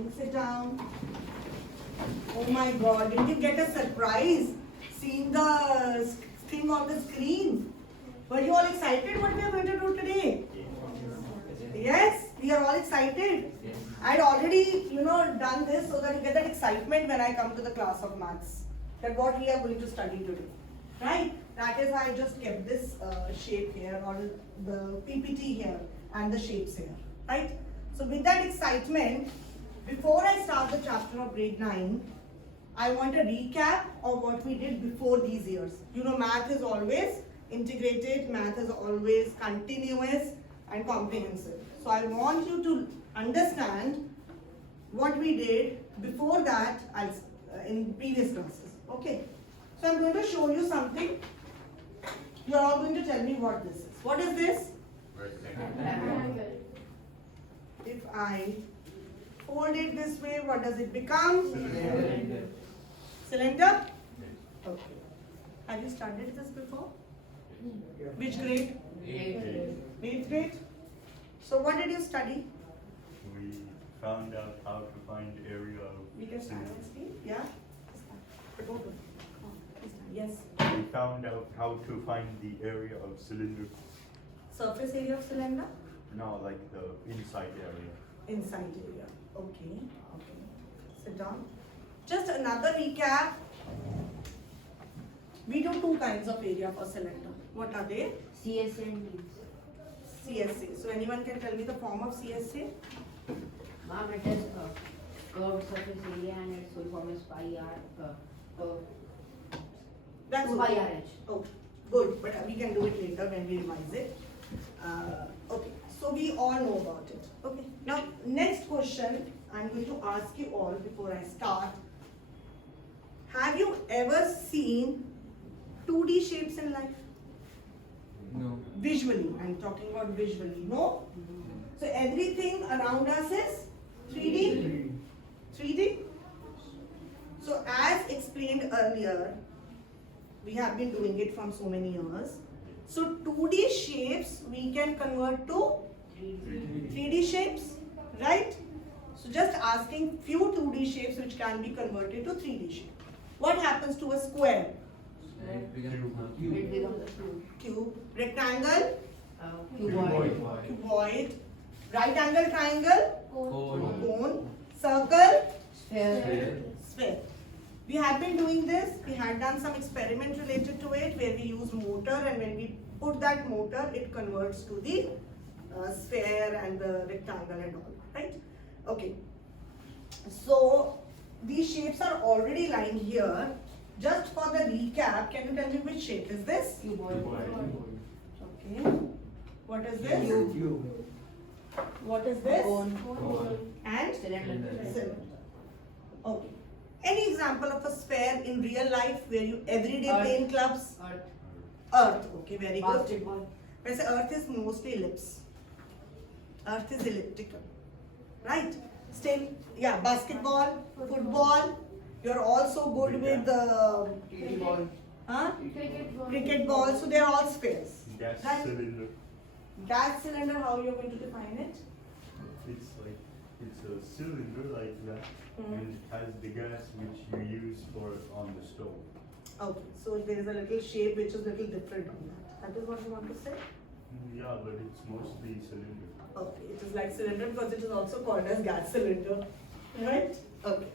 morning. Sit down. Oh my God, did you get a surprise seeing the thing on the screen? Were you all excited what we are going to do today? Yes, we are all excited. I had already, done this so that you get that excitement when I come to the class of maths. That what we are going to study today. Right? That is why I just kept this shape here or the PPT here and the shapes here. Right? So with that excitement, before I start the chapter of grade 9, I want a recap of what we did before these years. Math is always integrated, math is always continuous and comprehensive. So I want you to understand what we did before that in previous classes. Okay. So I'm going to show you something. You are all going to tell me what this is. What is this? Rectangle. If I fold it this way, what does it become? Cylinder. Cylinder? Okay. Have you studied this before? Which grade? 8th grade. So what did you study? We found out how to find area of We can stand and speak. Yeah? Go to. Yes. We found out how to find the area of cylinder. Surface area of cylinder? No, like the inside area. Inside area. Okay. Okay. Sit down. Just another recap. We do two kinds of area for cylinder. What are they? CSA and Ds. CSA. So anyone can tell me the form of CSA? Ma'am, it is curved surface area and its full form is pi r. That's 2 pi r h. Oh, good. But we can do it later when we revise it. Okay. So we all know about it. Okay. Now, next question I'm going to ask you all before I start. Have you ever seen 2D shapes in life? No. Visually. I'm talking about visually. No? So everything around us is 3D? 3D? So as explained earlier, we have been doing it from so many years. So 2D shapes we can convert to 3D shapes, right? So just asking few 2D shapes which can be converted to 3D shape. What happens to a square? It becomes a It cube. becomes a cube. Cube. Rectangle? Cuboid. Cuboid. Right angle triangle? Cone. Cone. Circle? Sphere. Sphere. We have been doing this. We had done some experiment related to it where we use motor, and when we put that motor, it converts to the sphere and the rectangle and all, right? Okay. So these shapes are already lying here. Just for the recap, can you tell me which shape is this? Cuboid. Okay. What is this? Cube. What is this? Cone. And Cylinder. cylinder. Okay. Any example of a sphere in real life where you everyday play in clubs? Earth. Earth. Okay, very good. Basketball. Whereas Earth is mostly ellipse. Earth is elliptical. Right? Still, yeah, basketball, football. You're also good with the Ball. cricket ball. So they're all spheres. Gas Right. cylinder. Gas cylinder, how you're going to define it? It's a cylinder like that, and it has the gas which you use for on the stove. Okay, so there is a little shape which is a little different on that. That is what you want to say? Yeah, but it's mostly cylinder. Okay, it is like cylinder because it is also called as gas cylinder. Right? Okay.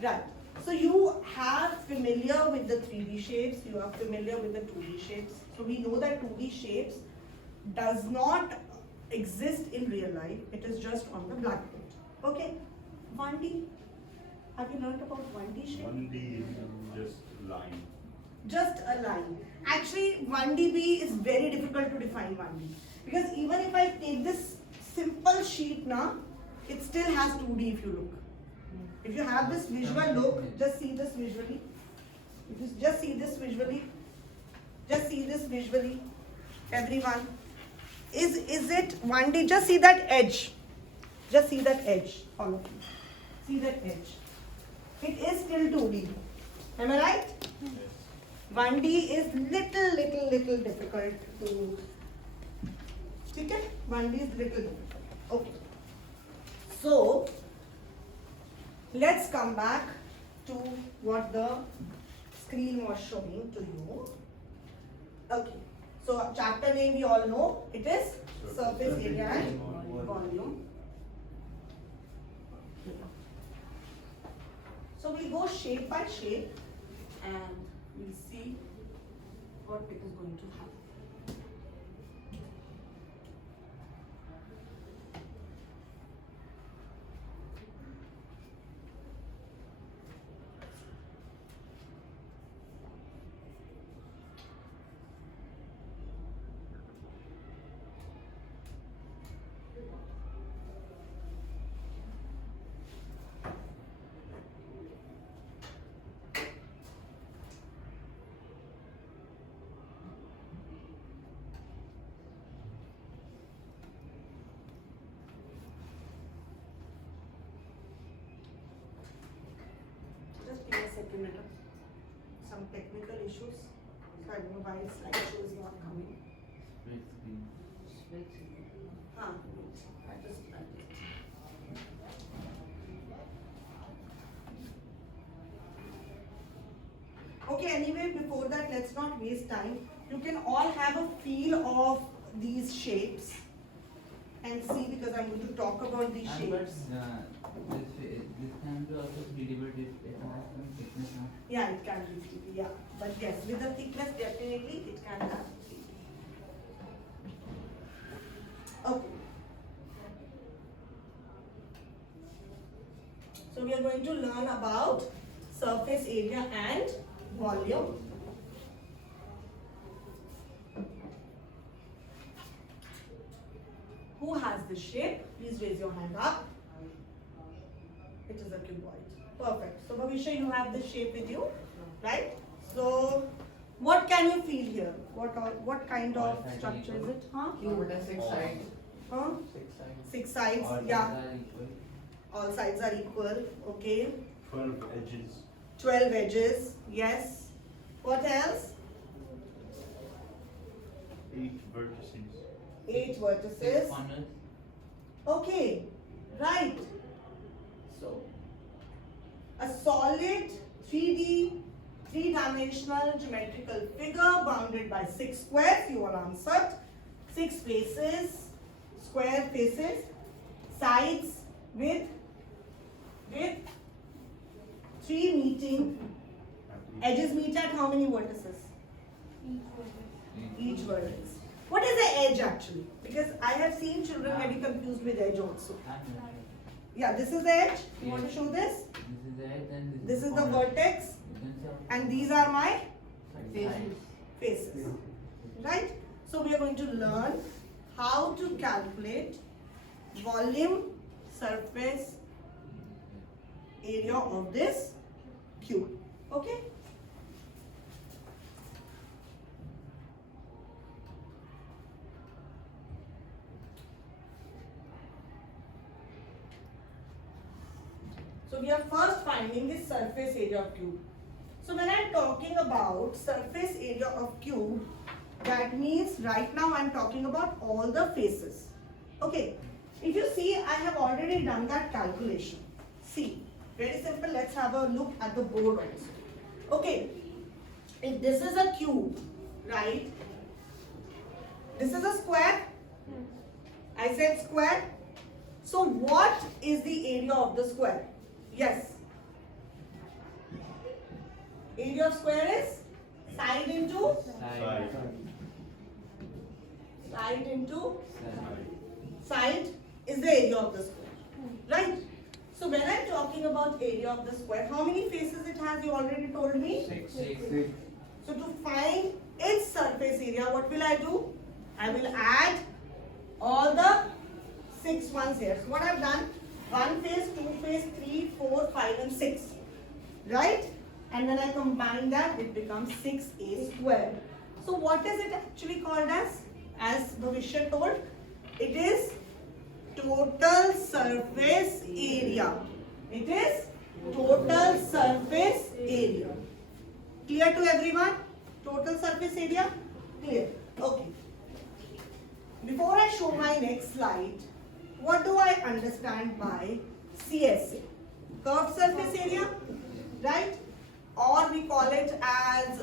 Right. So you are familiar with the 3D shapes, you are familiar with the 2D shapes. So we know that 2D shapes does not exist in real life. It is just on the blackboard. Okay. 1D. Have you learned about 1D shape? 1D is just line. Just a line. Actually, 1DB is very difficult to define 1D. Because even if I take this simple sheet now, it still has 2D if you look. If you have this visual look, just see this visually. If you just see this visually, just see this visually, everyone. Is it 1D? Just see that edge. Just see that edge, all of you. See that edge. It is still 2D. Am I right? 1D is little difficult to. Okay? 1D is little difficult. Okay. So let's come back to what the screen was showing to you. Okay, so chapter name we all know, it is surface area and volume. So we'll go shape by shape and we'll see what it is going to happen. Just give me a second, madam. Some technical issues. So I don't know why slideshow is not coming. Split screen. Huh. I just Okay, anyway, before that, let's not waste time. You can all have a feel of these shapes and see, because I'm going to talk about these And but shapes. this can be also readable if it has some thickness. Yeah, it can be 3D, yeah. But yes, with the thickness, definitely it can have 3D. Okay. So we are going to learn about surface area and volume. Who has this shape? Please raise your hand up. It is a cuboid. Perfect. So Bhavisha, you have this shape with you, right? So what can you feel here? What kind All of sides structure is equal. it? Huh? Cube. 6 sides. Huh? 6 sides. 6 sides. All Yeah. sides are equal. All sides are equal. Okay. 12 edges. 12 edges. Yes. What else? 8 vertices. 8 Six vertices. corners. Okay. Right. So a solid 3D, three-dimensional geometrical figure bounded by 6 squares. You all answered. 6 faces, square faces, sides with 3 meeting edges meet at how many vertices? Each vertex. What is the edge actually? Because I have seen children getting confused with edge also. And Yeah, this is the edge. You want to show this? this is the edge and This is the corner. vertex You can see and these are my sides. faces. Right? So we are going to learn how to calculate volume, surface area of this cube. Okay? So we are first finding the surface area of cube. So when I'm talking about surface area of cube, that means right now I'm talking about all the faces. Okay, if you see, I have already done that calculation. See, very simple. Let's have a look at the board also. Okay, if this is a cube, right? This is a square. I said square. So what is the area of the square? Yes. Area of square is side into Side. side into Side. side is the area of the square. Right? So when I'm talking about area of the square, how many faces it has? You already told me. 6. So to find its surface area, what will I do? I will add all the 6 ones here. So what I've done, 1 face, 2 face, 3, 4, 5 and 6. Right? And when I combine that, it becomes 6a square. So what is it actually called as? As Bhavisha told, it is total surface area. It is total surface area. Clear to everyone? Total surface area? Clear. Okay. Before I show my next slide, what do I understand by CSA? curved surface area, right? Or we call it as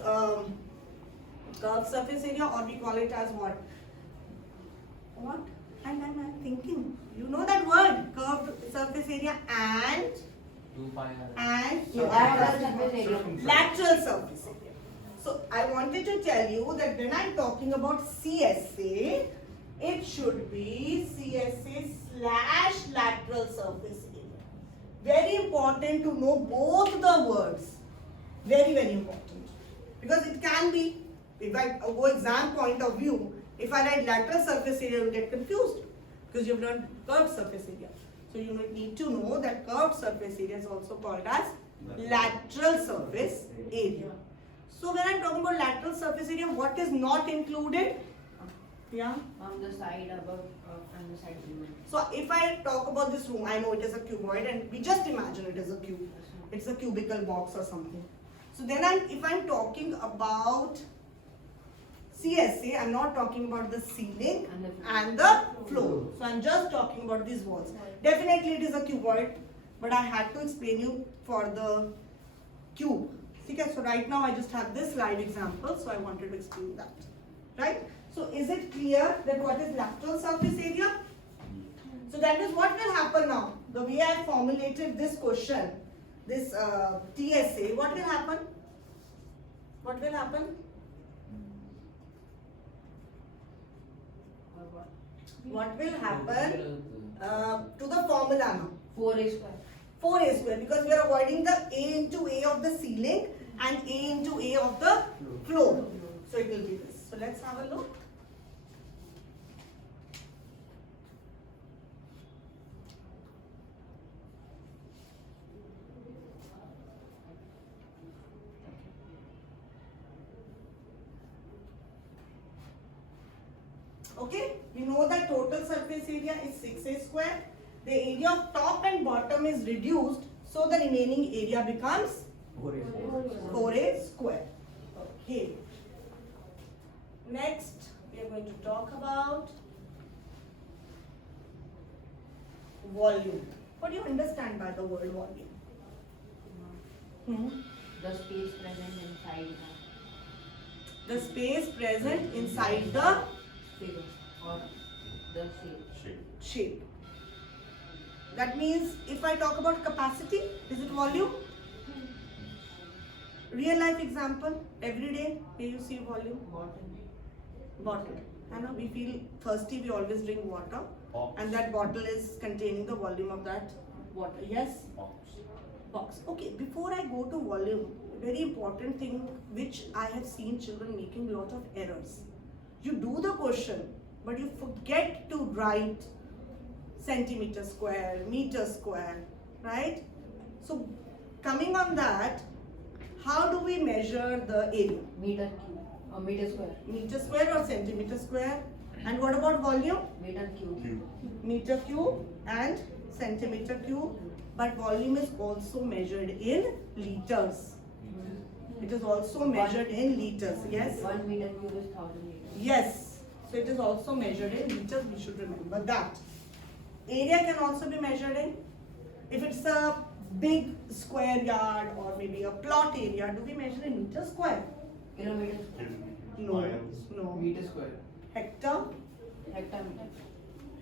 curved surface area, or we call it as what? What? I'm thinking. You know that word, curved surface area, and 2 pi r. Lateral surface area. lateral surface area. So I wanted to tell you that when I'm talking about CSA, it should be CSA / lateral surface area. Very important to know both the words. Very, very important. Because it can be, if I go exam point of view, if I write lateral surface area, you will get confused because you've learned curved surface area. So you need to know that curved surface area is also called as lateral surface area. So when I'm talking about lateral surface area, what is not included? Yeah. On the side above and the side below. So if I talk about this room, I know it is a cuboid and we just imagine it is a cube. It's a cubical box or something. So then if I'm talking about CSA, I'm not talking about the ceiling and the floor. So I'm just talking about these walls. Definitely it is a cuboid, but I had to explain you for the cube. Okay, so right now I just have this live example, so I wanted to explain that. Right? So is it clear that what is lateral surface area? So that is what will happen now. The way I formulated this question, this TSA, what will happen? What will happen? What will happen to the formula now? 4a square. 4a square, because we are avoiding the a into a of the ceiling and a into a of the floor. So it will be this. So let's have a look. Okay, we know that total surface area is 6a square. The area of top and bottom is reduced, so the remaining area becomes 4a square. Okay. Next, we are going to talk about volume. What do you understand by the word volume? The space present inside The space present inside the the figure or the shape. shape. That means if I talk about capacity, is it volume? Real life example, every day, where you see volume? Bottle. I know we feel thirsty, we always drink water. Box. And that bottle is containing the volume of that water. Yes? Box. Box. Okay, before I go to volume, very important thing which I have seen children making a lot of errors. You do the question, but you forget to write centimeter square, meter square, right? So coming on that, how do we measure the area? Meter cube or meter square. Meter square or centimeter square? And what about volume? Meter cube. Cube. Meter cube and centimeter cube. But volume is also measured in liters. It is also measured in liters. Yes? 1 meter cube is 1000 liters. Yes. So it is also measured in liters. We should remember that. Area can also be measured in. If it's a big square yard or maybe a plot area, do we measure in meter square? Kilometer, No. Miles. No. Meter square. Hectare? hectare.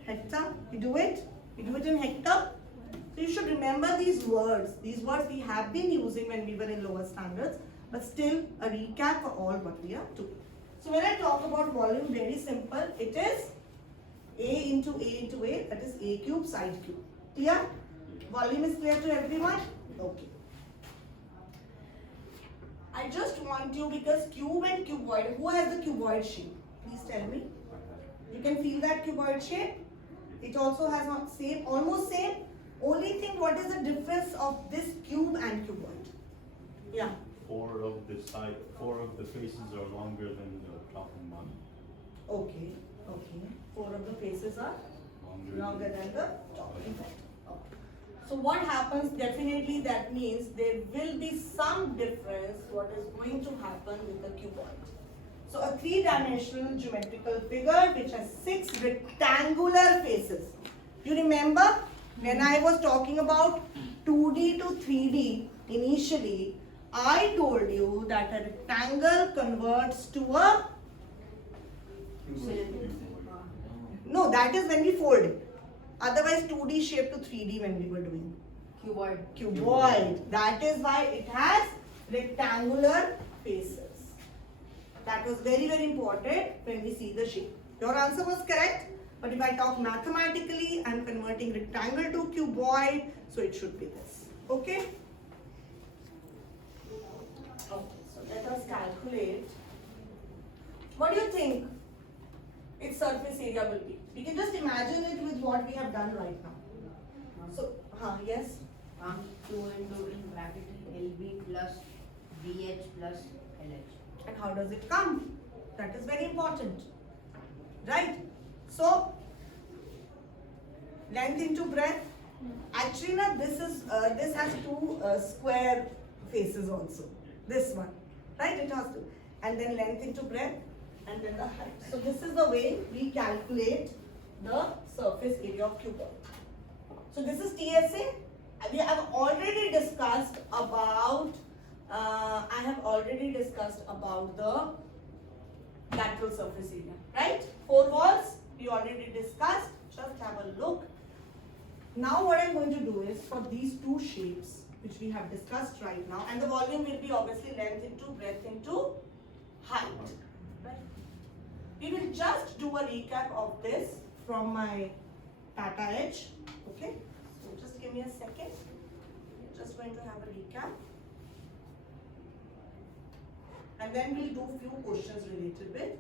Hectare? We do it? We do it in hectare? So you should remember these words. These words we have been using when we were in lower standards, but still a recap for all what we are doing. So when I talk about volume, very simple. It is A into A into A, that is A cube side cube. Clear? Volume is clear to everyone? Okay. I just want you, because cube and cuboid, who has the cuboid shape? Please tell me. You can feel that cuboid shape? It also has same, almost same. Only thing, what is the difference of this cube and cuboid? Yeah. 4 of the faces are longer than the top and bottom. Okay. Okay. 4 of the faces are longer than the top and bottom. Okay. So what happens, definitely that means there will be some difference what is going to happen with the cuboid. So a 3-dimensional geometrical figure which has 6 rectangular faces. You remember when I was talking about 2D to 3D, initially, I told you that a rectangle converts to a, no, that is when we fold it. Otherwise 2D shape to 3D when we were doing. Cuboid. Cuboid. That is why it has rectangular faces. That was very, very important when we see the shape. Your answer was correct. But if I talk mathematically, I am converting rectangle to cuboid. So it should be this. Okay? Okay. So let us calculate. What do you think its surface area will be? We can just imagine it with what we have done right now. So, yes? 2 into in bracket LB plus BH plus LH. And how does it come? That is very important. Right? So, length into breadth. Actually, now this has two square faces also. This one. Right? It has two. And then length into breadth and then the height. So, this is the way we calculate the surface area of cuboid. So, this is TSA. We have already discussed about the lateral surface area, right? 4 walls, we already discussed. Just have a look. Now what I'm going to do is for these two shapes, which we have discussed right now, and the volume will be obviously length into breadth into height. Right? We will just do a recap of this from my Tata Edge. Okay? So just give me a second. Just going to have a recap. And then we'll do few questions related with this.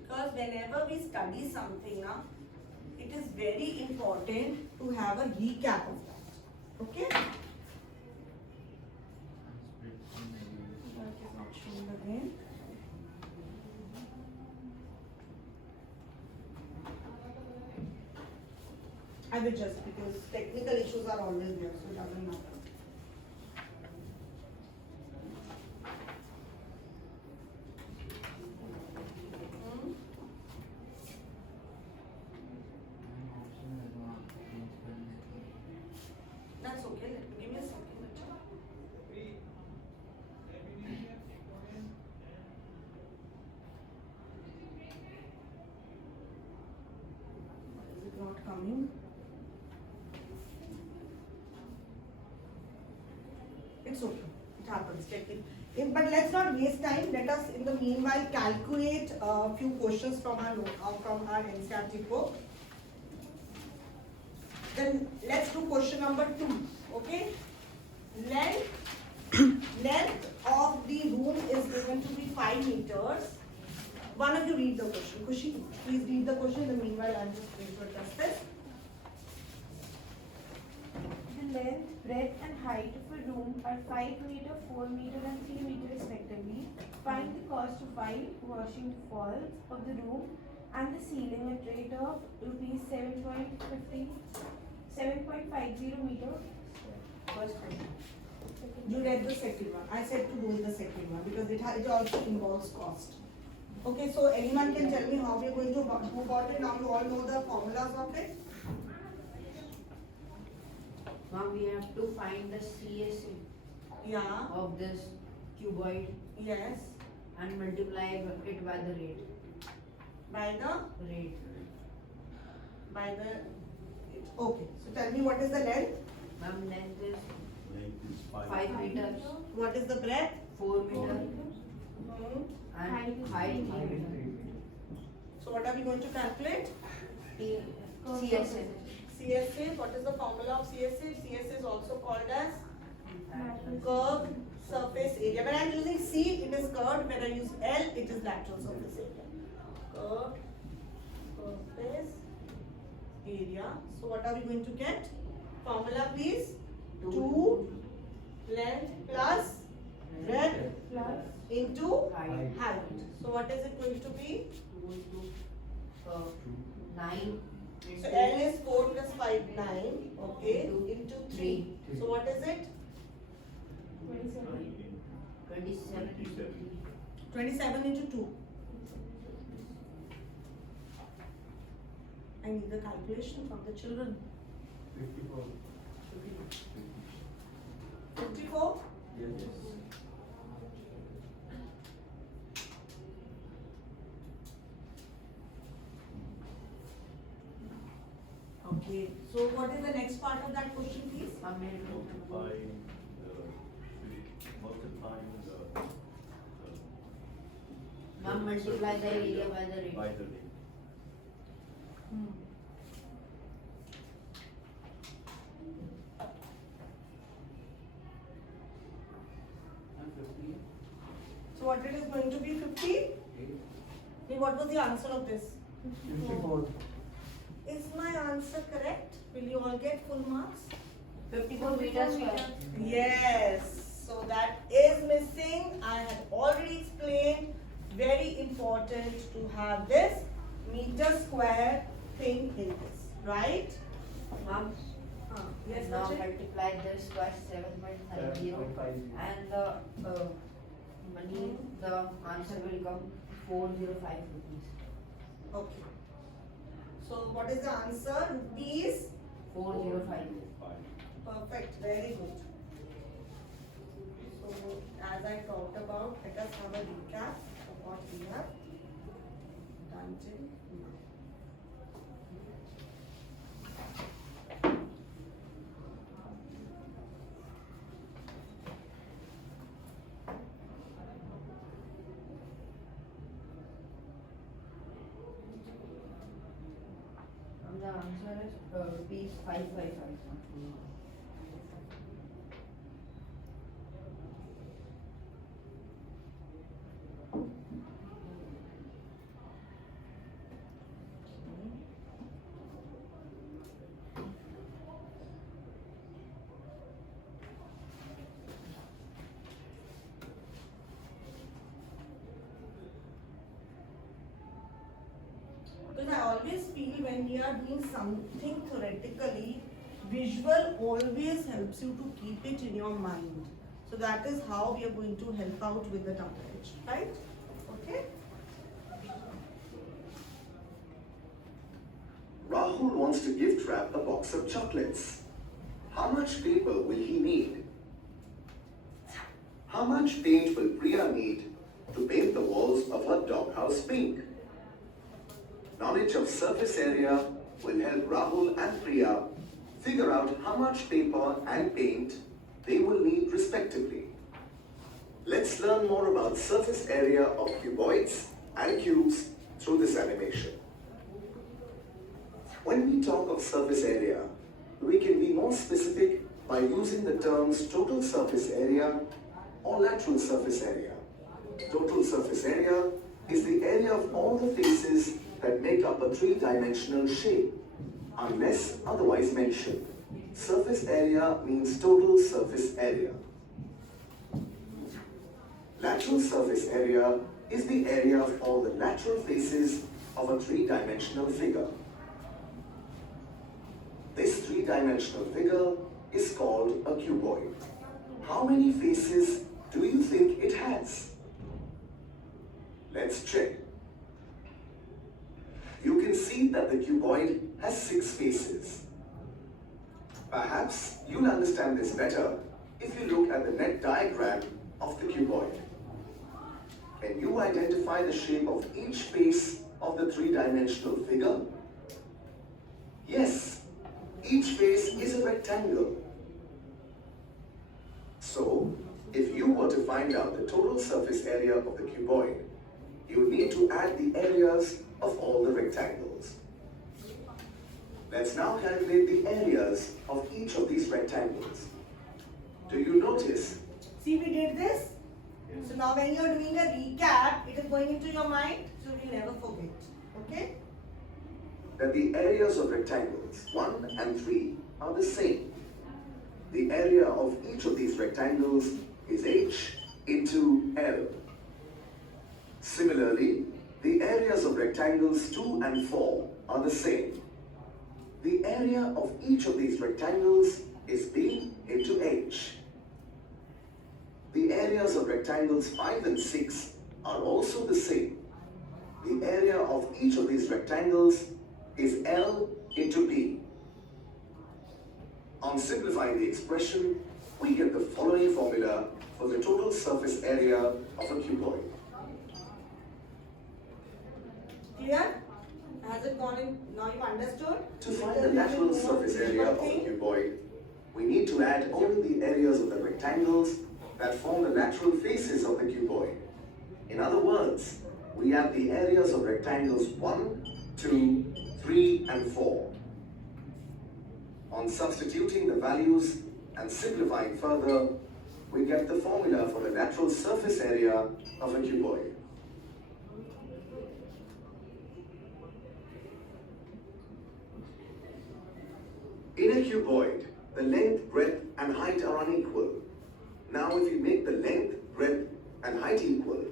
Because whenever we study something, it is very important to have a recap of that. Okay? That is not shown again. I will just, because technical issues are always there, so it doesn't matter. That's okay. Give me a second. Is it not coming? It's okay. It happens. But let's not waste time. Let us, in the meanwhile, calculate a few questions from our NCERT book. Then let's do question number 2. Okay? Length of the room is given to be 5 meters. One of you read the question. Kushi, please read the question. In the meanwhile, I'm just going to address this. The length, breadth and height of a room are 5 meter, 4 meter and 3 meter respectively. Find the cost of whitewashing the walls of the room and the ceiling at rate of rupees 7.50 meter. First one. You read the second one. I said to go with the second one because it also involves cost. Okay, so anyone can tell me how we are going to go about it? Now you all know the formulas of it. Now we have to find the CSA Yeah. of this cuboid Yes. and multiply it by the rate. By the. Okay. So tell me what is the length? Ma'am, length is Length is 5 meters, What is the breadth? 4 meter Hmm. and Height height is 3 meter. So what are we going to calculate? CSA. CSA. What is the formula of CSA? CSA is also called as curved surface area. When I am using C, it is curved. When I use L, it is lateral surface area. Curved surface area. So what are we going to get? Formula please. 2 length plus breadth plus into height. Height. So what is it going to be? Equal to 9 So L is 4 plus 5, 9. Okay. Into 3. Three. So what is it? 27. 27. 27 into 2. I need the calculation from the children. 54. 54? Yes. Okay. So what is the next part of that question, please? Multiplying Multiplying Ma'am, multiply the area by the rate. by the rate. And 50, So what it is going to be 50? 8. Then what was the answer of this? 54. Is my answer correct? Will you all get full marks? 54 meters square. Yes. So that is missing. I had already explained. Very important to have this meter square thing in this, right? Ma'am, Yes, now Rachel? multiply this by 7.50 and the money, the answer will come 405 rupees. Okay. So what is the answer? Rupees? 405. Perfect. Very good. So as I talked about, let us have a recap of what we have done till now. And the answer is rupees 555. Because I always feel when we are doing something theoretically, visual always helps you to keep it in your mind. So that is how we are going to help out with the knowledge, right? Okay? Rahul wants to gift wrap a box of chocolates. How much paper will he need? How much paint will Priya need to paint the walls of her doghouse pink? Knowledge of surface area will help Rahul and Priya figure out how much paper and paint they will need respectively. Let's learn more about surface area of cuboids and cubes through this animation. When we talk of surface area, we can be more specific by using the terms total surface area or lateral surface area. Total surface area is the area of all the faces that make up a three-dimensional shape, unless otherwise mentioned. Surface area means total surface area. Lateral surface area is the area of all the lateral faces of a three-dimensional figure. This three-dimensional figure is called a cuboid. How many faces do you think it has? Let's check. You can see that the cuboid has 6 faces. Perhaps you'll understand this better if you look at the net diagram of the cuboid. Can you identify the shape of each face of the three-dimensional figure? Yes, each face is a rectangle. So, if you were to find out the total surface area of the cuboid, you need to add the areas of all the rectangles. Let's now calculate the areas of each of these rectangles. Do you notice? See, we did this. So now when you are doing a recap, it is going into your mind, so you will never forget. Okay? That the areas of rectangles 1 and 3 are the same. The area of each of these rectangles is h into L. Similarly, the areas of rectangles 2 and 4 are the same. The area of each of these rectangles is B into H. The areas of rectangles 5 and 6 are also the same. The area of each of these rectangles is L into B. On simplifying the expression, we get the following formula for the total surface area of a cuboid. Clear? Has it gone in? Now you understood? To find the natural surface area of a cuboid, we need to add only the areas of the rectangles that form the natural faces of the cuboid. In other words, we add the areas of rectangles 1, 2, 3 and 4. On substituting the values and simplifying further, we get the formula for the natural surface area of a cuboid. In a cuboid, the length, breadth and height are unequal. Now if we make the length, breadth and height equal,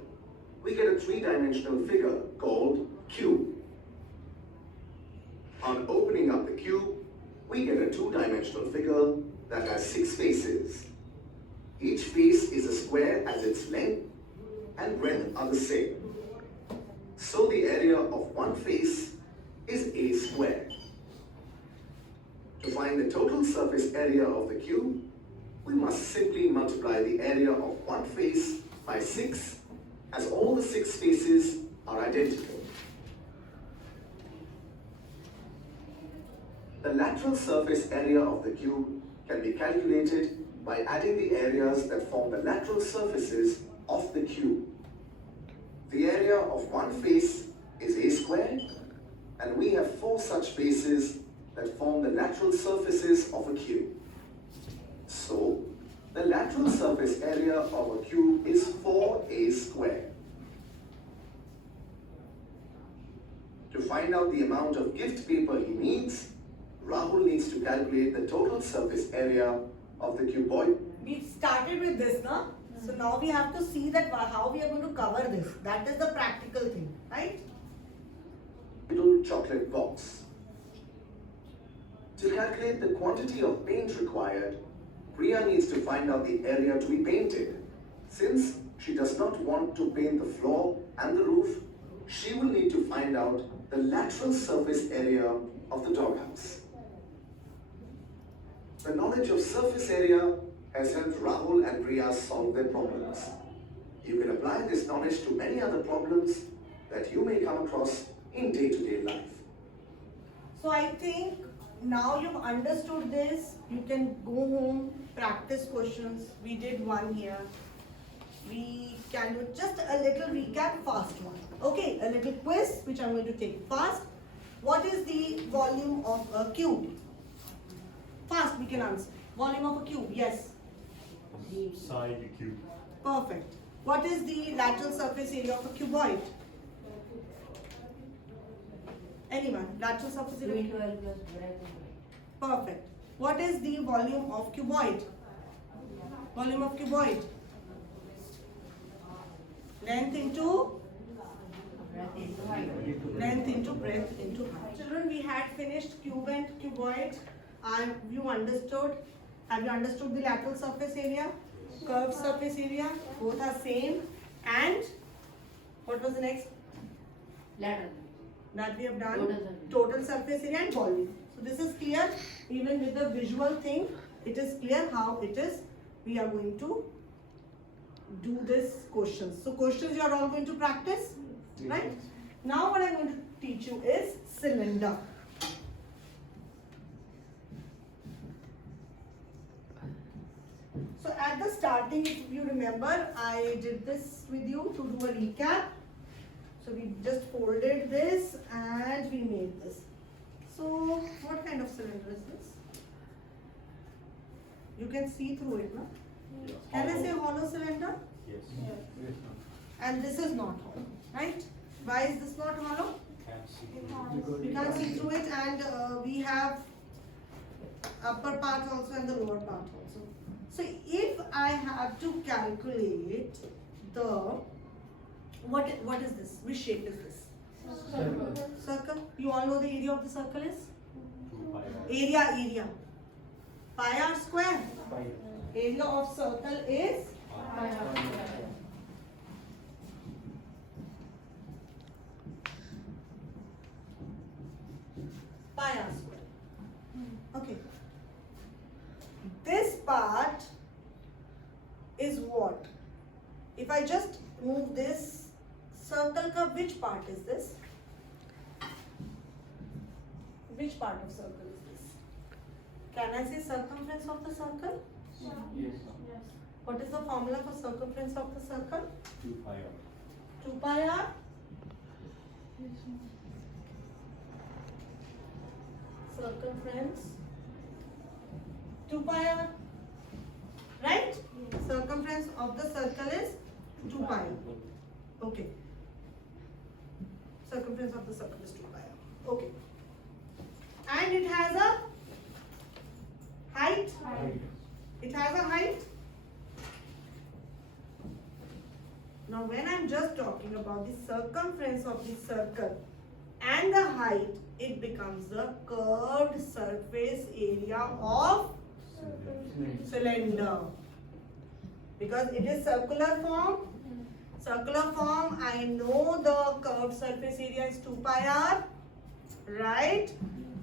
we get a three-dimensional figure called cube. On opening up the cube, we get a two-dimensional figure that has 6 faces. Each face is a square as its length and breadth are the same. So the area of one face is A squared. To find the total surface area of the cube, we must simply multiply the area of one face by 6, as all the 6 faces are identical. The lateral surface area of the cube can be calculated by adding the areas that form the lateral surfaces of the cube. The area of one face is A squared, and we have 4 such faces that form the lateral surfaces of a cube. So, the lateral surface area of a cube is 4A squared. To find out the amount of gift paper he needs, Rahul needs to calculate the total surface area of the cuboid. We started with this, no? So now we have to see that how we are going to cover this. That is the practical thing, right? Little chocolate box. To calculate the quantity of paint required, Priya needs to find out the area to be painted. Since she does not want to paint the floor and the roof, she will need to find out the lateral surface area of the doghouse. The knowledge of surface area has helped Rahul and Priya solve their problems. You can apply this knowledge to many other problems that you may come across in day-to-day life. So I think now you've understood this. You can go home, practice questions. We did one here. We can do just a little recap, fast one. Okay, a little quiz which I'm going to take fast. What is the volume of a cube? Fast we can answer. Volume of a cube, yes. Side cube. Perfect. What is the lateral surface area of a cuboid? Anyone? Lateral surface 2 area? into L plus breadth and height. Perfect. What is the volume of cuboid? Volume of cuboid? Length into? Breadth into height. Length into breadth into height. Children, we had finished cube and cuboid. Have you understood? Have you understood the lateral surface area? Curved surface area? Both are same. And what was the next Lateral. that we have done? Total surface. Total surface area and volume. So this is clear. Even with the visual thing, it is clear how it is. We are going to do this questions. So questions you are all going to practice, right? Now what I am going to teach you is cylinder. So at the starting, if you remember, I did this with you to do a recap. So we just folded this and we made this. So what kind of cylinder is this? You can see through it, no? Can I say hollow cylinder? Yes. And this is not hollow, right? Why is this not hollow? Can't see. We can't see through it, and we have upper part also and the lower part also. So if I have to calculate the What is this? Which shape is this? Circle. You all know the area of the circle is? 2 pi r. Area. Pi r square. Area of circle is? Pi r square. Okay. This part is what? If I just move this circle ka, which part is this? Which part of circle is this? Can I say circumference of the circle? Yes. What is the formula for circumference of the circle? 2 pi r. 2 pi r. Circumference 2 pi r. Right? Circumference of the circle is 2 pi r. Okay. Circumference of the circle is 2 pi r. Okay. And it has a height. It has a height. Now when I'm just talking about the circumference of the circle and the height, it becomes the curved surface area of cylinder. Because it is circular form. Circular form, I know the curved surface area is 2 pi r. Right?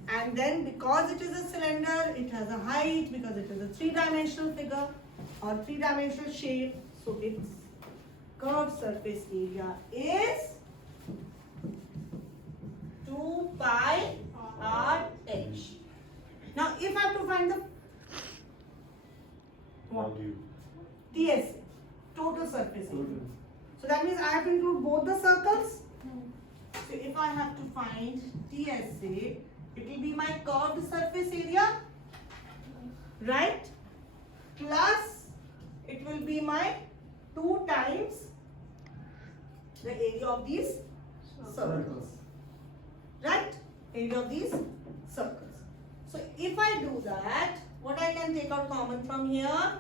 And then because it is a cylinder, it has a height because it is a 3-dimensional figure or 3-dimensional shape. So its curved surface area is 2 pi r h. Now if I have to find the Volume. TSA, total surface area. So that means I have to include both the circles. So if I have to find TSA, it will be my curved surface area, right? Plus it will be my 2 times the area of these circles, right? Area of these circles. So if I do that, what I can take out common from here?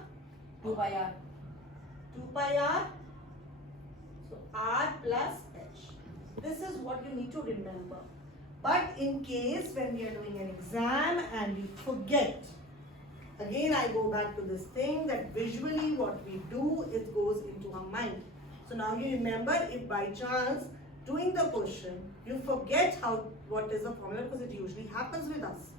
2 pi r. 2 pi r. So r plus h. This is what you need to remember. But in case when we are doing an exam and we forget, again I go back to this thing that visually what we do, it goes into our mind. So now you remember, if by chance doing the question you forget what is the formula, because it usually happens with us.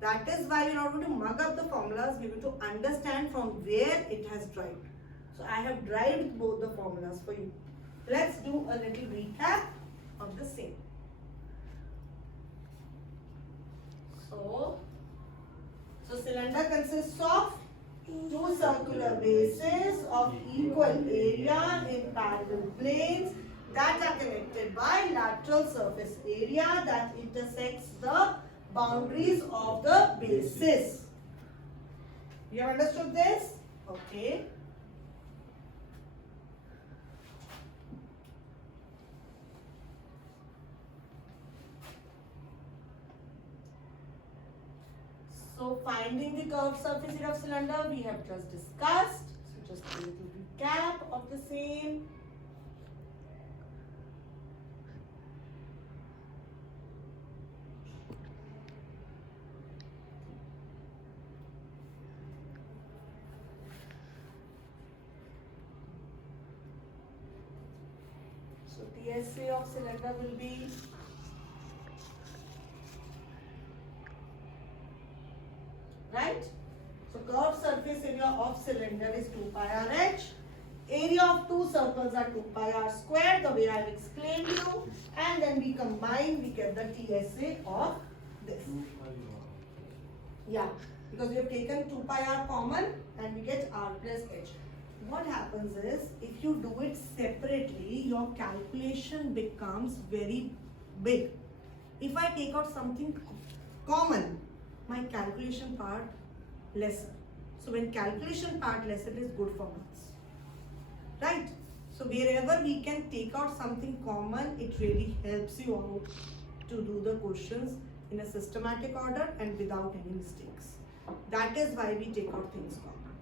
That is why we're not going to mug up the formulas, we're going to understand from where it has derived. So I have derived both the formulas for you. Let's do a little recap of the same. So cylinder consists of 2 circular bases of equal area in parallel planes that are connected by lateral surface area that intersects the boundaries of the bases. You have understood this? Okay. So finding the curved surface area of cylinder we have just discussed. So just a little recap of the same. So TSA of cylinder will be right? So curved surface area of cylinder is 2 pi r h. Area of 2 circles are 2 pi r square, the way I have explained you. And then we combine, we get the TSA of this. Yeah, because we have taken 2 pi r common and we get r plus h. What happens is, if you do it separately, your calculation becomes very big. If I take out something common, my calculation part lesser. So when calculation part lesser, it is good for maths. Right? So wherever we can take out something common, it really helps you out to do the questions in a systematic order and without any mistakes. That is why we take out things common.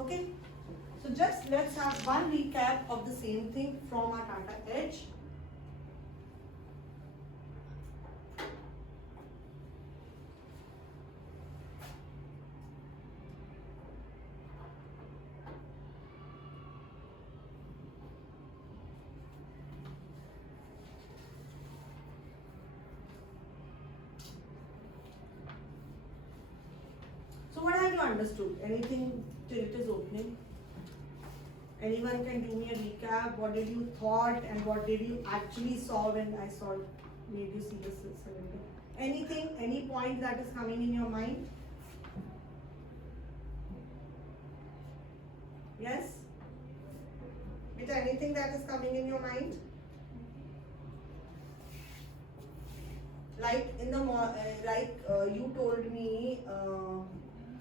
Okay? So just let's have one recap of the same thing from our Tata Edge. So what have you understood? Anything till it is opening? Anyone can do me a recap? What did you thought and what did you actually saw when I saw made you see the cylinder? Anything, any point that is coming in your mind? Yes? Is there anything that is coming in your mind? Like in the you told me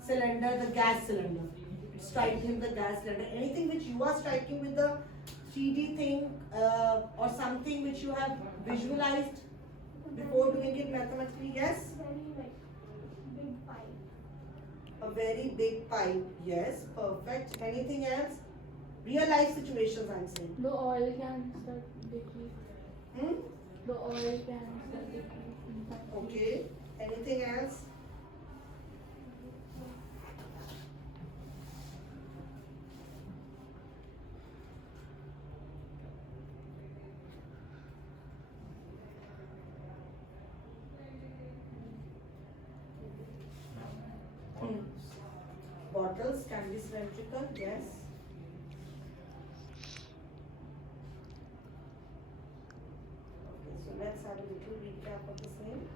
cylinder, the gas cylinder. Striking the gas cylinder. Anything which you are striking with the 3D thing or something which you have visualized before doing it mathematically? Yes? Very big pipe. A very big pipe. Yes, perfect. Anything else? Real life situations I'm saying. The oil cans that they keep. Hmm? The oil cans that they keep inside. Okay. Anything else? Bottles can be cylindrical, yes. Okay, so let's have a little recap of the same.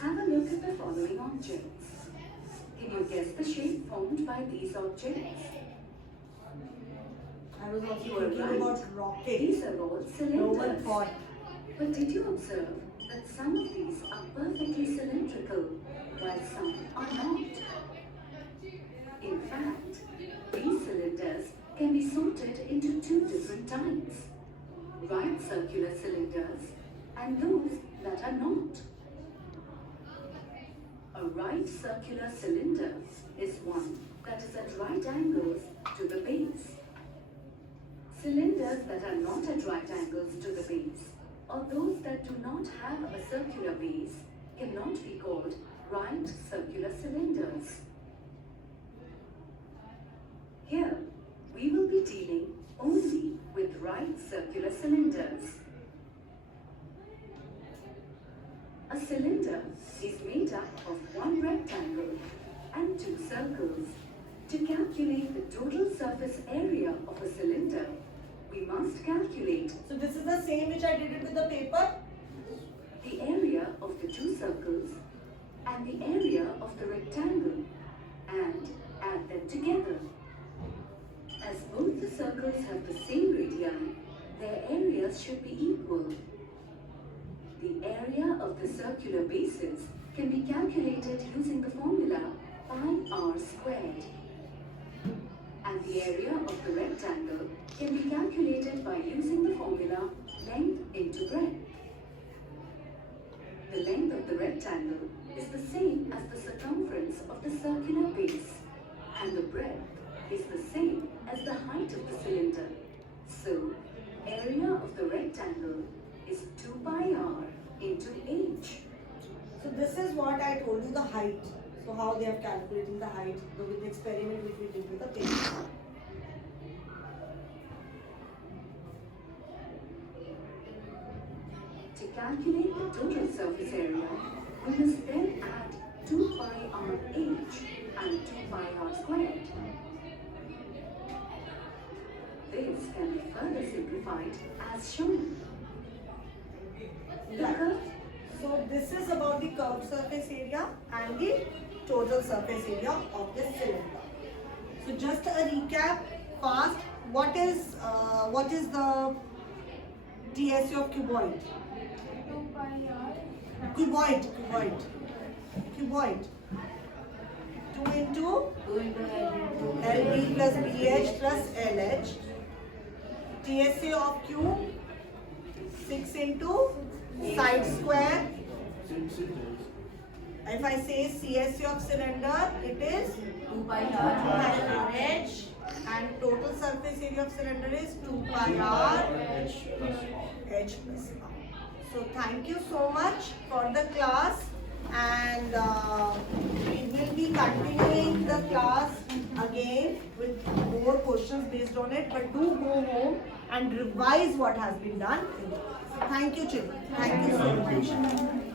Have a look at the following objects. Can you guess the shape formed by these objects? I was also You are thinking right. about rocket. These are all No one cylinders. thought. But did you observe that some of these are perfectly cylindrical while some are not? In fact, these cylinders can be sorted into two different types. Right circular cylinders and those that are not. A right circular cylinder is one that is at right angles to the base. Cylinders that are not at right angles to the base or those that do not have a circular base cannot be called right circular cylinders. Here, we will be dealing only with right circular cylinders. A cylinder is made up of one rectangle and two circles. To calculate the total surface area of a cylinder, we must calculate So this is the same which I did it with the paper. the area of the two circles and the area of the rectangle and add them together. As both the circles have the same radii, their areas should be equal. The area of the circular bases can be calculated using the formula pi r squared. And the area of the rectangle can be calculated by using the formula length into breadth. The length of the rectangle is the same as the circumference of the circular base, and the breadth is the same as the height of the cylinder. So, area of the rectangle is 2 pi r into h. So this is what I told you, the height. So how they are calculating the height with the experiment which we did with the paper. To calculate the total surface area, we must then add 2 pi r h and 2 pi r squared. This can be further simplified as shown. The Right. curve So this is about the curved surface area and the total surface area of this cylinder. So just a recap, fast. What is the TSA of cuboid? 2 pi r. Cuboid. 2 into 2 into L into LB plus BH plus LH. TSA of cube 6 into side square. If I say CSA of cylinder, it is 2 pi r. H, and total surface area of cylinder is 2 pi r H plus r. So thank you so much for the class, and we will be continuing the class again with more questions based on it, but do go home and revise what has been done. Thank you, children. Thank you so much.